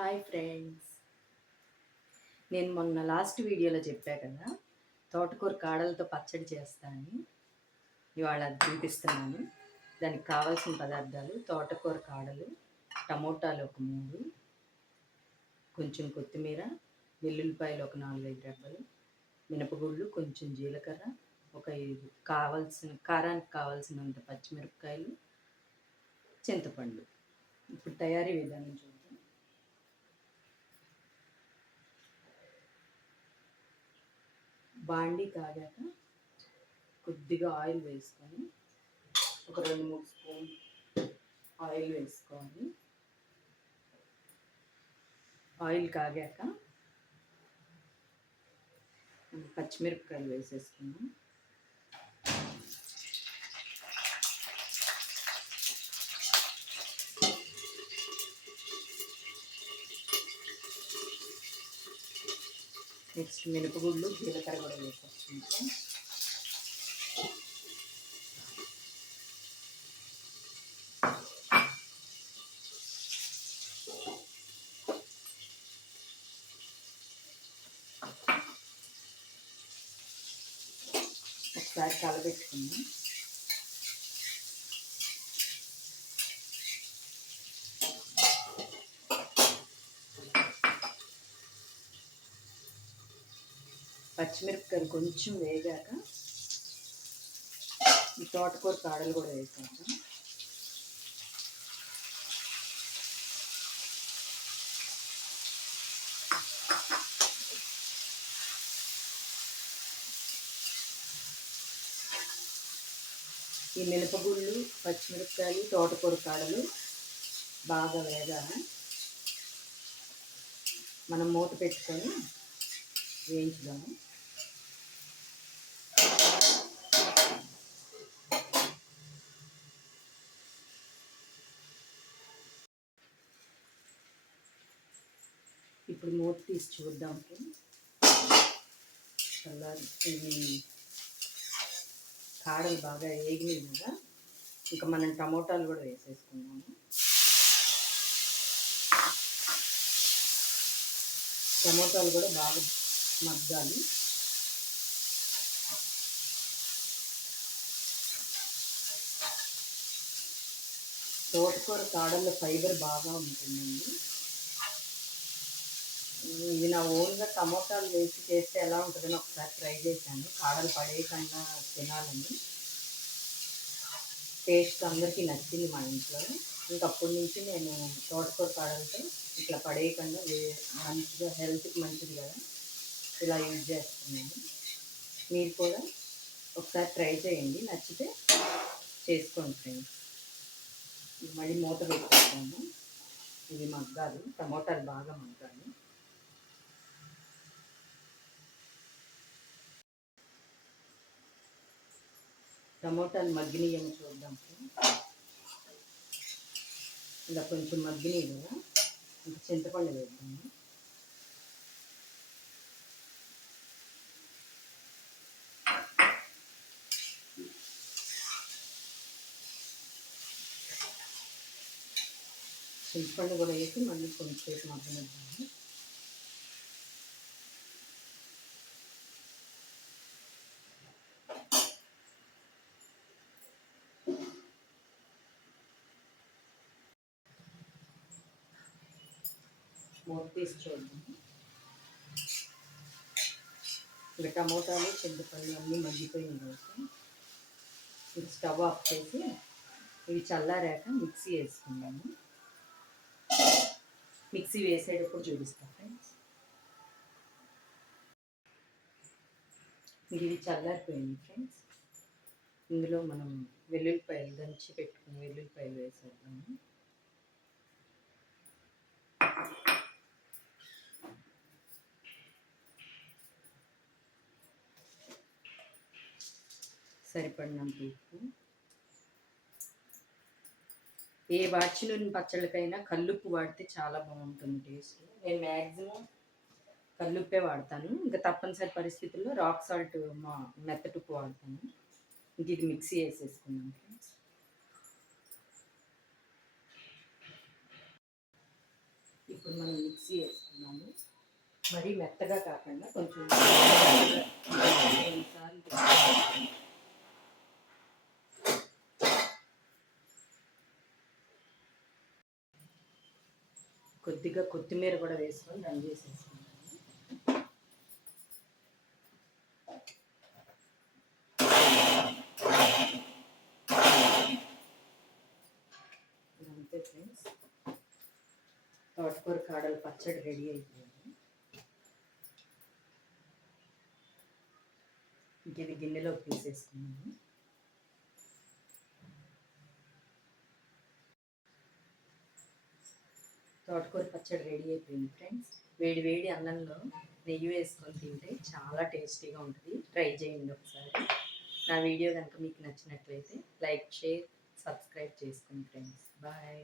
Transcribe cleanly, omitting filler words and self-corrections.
Hi friends, నేను మొన్న last వీడియోలో చెప్పా కదా తోటకూర కాడలతో పచ్చడి చేస్తా అని. ఇవాళ అది చూపిస్తున్నాను. దానికి కావాల్సిన పదార్థాలు: తోటకూర కాడలు, టమోటాలు ఒక 3, కొంచెం కొత్తిమీర, వెల్లుల్లిపాయలు ఒక 4-5 రెబ్బలు, మినపగుళ్ళు, కొంచెం జీలకర్ర, ఒక 5 కారానికి కావాల్సినంత పచ్చిమిరపకాయలు, చింతపండు. ఇప్పుడు తయారీ విధానం చూద్దాం. బాండీ కాగాక కొద్దిగా ఆయిల్ వేసుకొని ఒక 2-3 స్పూన్ ఆయిల్ వేసుకోవాలి. ఆయిల్ కాగాక పచ్చిమిరపకాయలు వేసేసుకుందాం. నెక్స్ట్ మినపగుళ్ళు, జీలకర్ర కూడా వేసేసుకుంటాం. ఒకసారి కలబెట్టుకుందాం. పచ్చిమిరపకాయలు కొంచెం వేగాక ఈ తోటకూర కాడలు కూడా వేసాక ఈ మినపగుళ్ళు, పచ్చిమిరపకాయలు, తోటకూర కాడలు బాగా వేగాలి. మనం మూత పెట్టుకొని వేయించుదాము. ఇప్పుడు మూత తీసి చూద్దాం. ఇవి కాడలు బాగా వేగినాయి కదా, ఇంకా మనం టమోటాలు కూడా వేసేసుకున్నాము. టమోటాలు కూడా బాగా మగ్గాలి. తోటకూర కాడల్లో ఫైబర్ బాగా ఉంటుందండి. ఇది నా ఓన్గా టమోటాలు వేసి చేస్తే ఎలా ఉంటుందని ఒకసారి ట్రై చేశాను. కాడలు పడేయకుండా తినాలని. టేస్ట్ అందరికీ నచ్చింది మా ఇంట్లో. ఇంకప్పటి నుంచి నేను తోటకూర కాడలతో ఇట్లా పడేయకుండా మంచిగా హెల్త్కి మంచిది కదా, ఇలా యూజ్ చేస్తున్నాను. మీరు కూడా ఒకసారి ట్రై చేయండి, నచ్చితే చేసుకోండి ఫ్రెండ్స్. మళ్ళీ మూత పెట్టుకుంటాము. ఇవి మగ్గాలి, టమోటాలు బాగా మగ్గాలి. టమోటాలు మగ్గినయని చూద్దాం. ఇలా కొంచెం మగ్గినాయి కదా, ఇంకా చింతపండు వేద్దాము. చింతపండు కూడా వేసి మళ్ళీ కొంచెంసేపు మగ్గనిద్దాము. మూత తీసి చూద్దాము. ఇంకా టమోటాలు, చింతపండు అన్నీ మగ్గిపోయిన తర్వాత ఇది స్టవ్ ఆఫ్ చేసి ఇవి చల్లారాక మిక్సీ వేసుకున్నాము. మిక్సీ వేసేటప్పుడు చూపిస్తాను ఫ్రెండ్స్. ఇది చల్లారిపోయింది ఫ్రెండ్స్. ఇందులో మనం వెల్లుల్లిపాయలు దంచి పెట్టుకుని వెల్లుల్లిపాయలు వేసేద్దాము. సరిపడినంత ఉప్పు. ఏ వాచినూనె పచ్చళ్ళకైనా కల్లుప్పు వాడితే చాలా బాగుంటుంది టేస్ట్. నేను మ్యాక్సిమం కల్లుప్పే వాడతాను. ఇంకా తప్పనిసరి పరిస్థితుల్లో రాక్ సాల్ట్, మెత్తటుప్పు వాడతాను. ఇంక ఇది మిక్సీ వేసేసుకున్నాను ఫ్రెండ్స్. ఇప్పుడు మనం మిక్సీ వేసుకున్నాము. మరీ మెత్తగా కాకుండా కొంచెం కొద్దిగా కొత్తిమీర కూడా వేసుకొని రన్ చేసేసుకున్నాము. అంతే ఫ్రెండ్స్, తోటకూర కాడల పచ్చడి రెడీ అయిపోయింది. ఇది గిన్నెలోకి తీసేసుకున్నాము. తోటకూర పచ్చడి రెడీ అయిపోయింది ఫ్రెండ్స్. వేడి వేడి అన్నంలో నెయ్యి వేసుకొని తింటే చాలా టేస్టీగా ఉంటుంది. ట్రై చేయండి ఒకసారి. నా వీడియో కనుక మీకు నచ్చినట్లయితే లైక్, షేర్, సబ్స్క్రైబ్ చేసుకోండి ఫ్రెండ్స్. బాయ్.